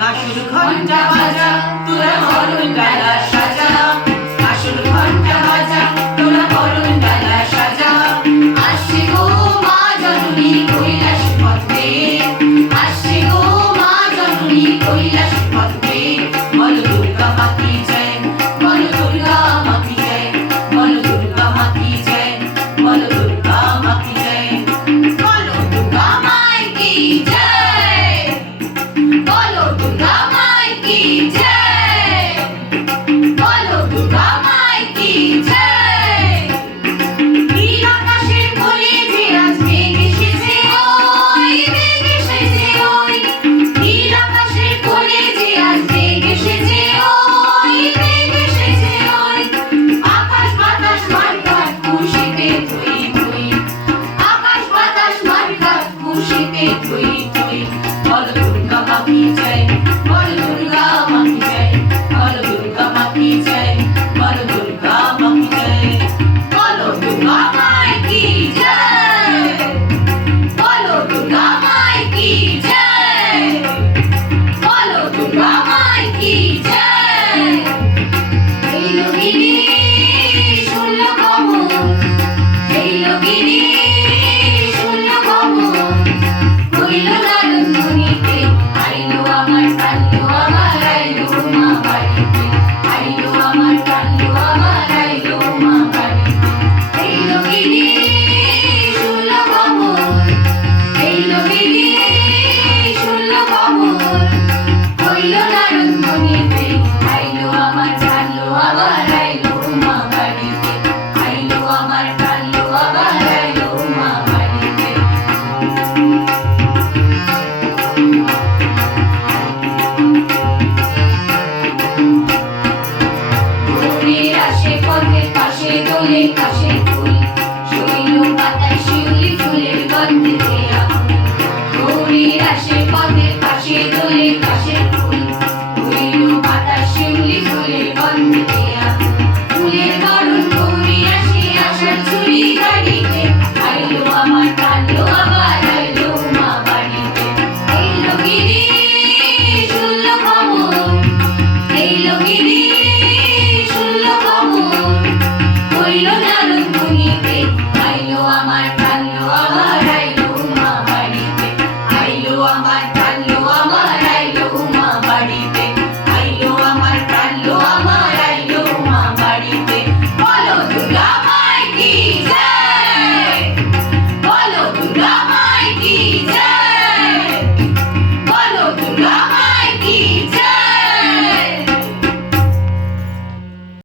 কাশুর ঘন্টা বাজা তোরা বরণ ডালা সাজা, কাশুর ঘন্টা বাজা তোরা বরণ ডালা সাজা। আসছে গো মা জননী কৈলাস পথে, আসছে গো মা জননী কৈলাস পথে। বলো দুর্গা মা কি জয়, বলো দুর্গা মা কি জয়, বলো দুর্গা মা কি জয়, বলো দুর্গা মা কি জয়, বলো দুর্গা মাই কি জয়, বলো দুর্গা মাই কি জয়, বলো দুর্গা মাই কি জয়। নীল আকাশের কোলে যে আজ মেঘ এসেছে, ওই মেঘ এসেছে ওই, নীল আকাশের কোলে যে আজ মেঘ এসেছে, ওই মেঘ এসেছে ওই। আকাশ বাতাস মাঠঘাট খুশিতে থই থই, আকাশ বাতাস মাঠঘাট খুশিতে থই থই। বলো দুর্গা মা কি জয়।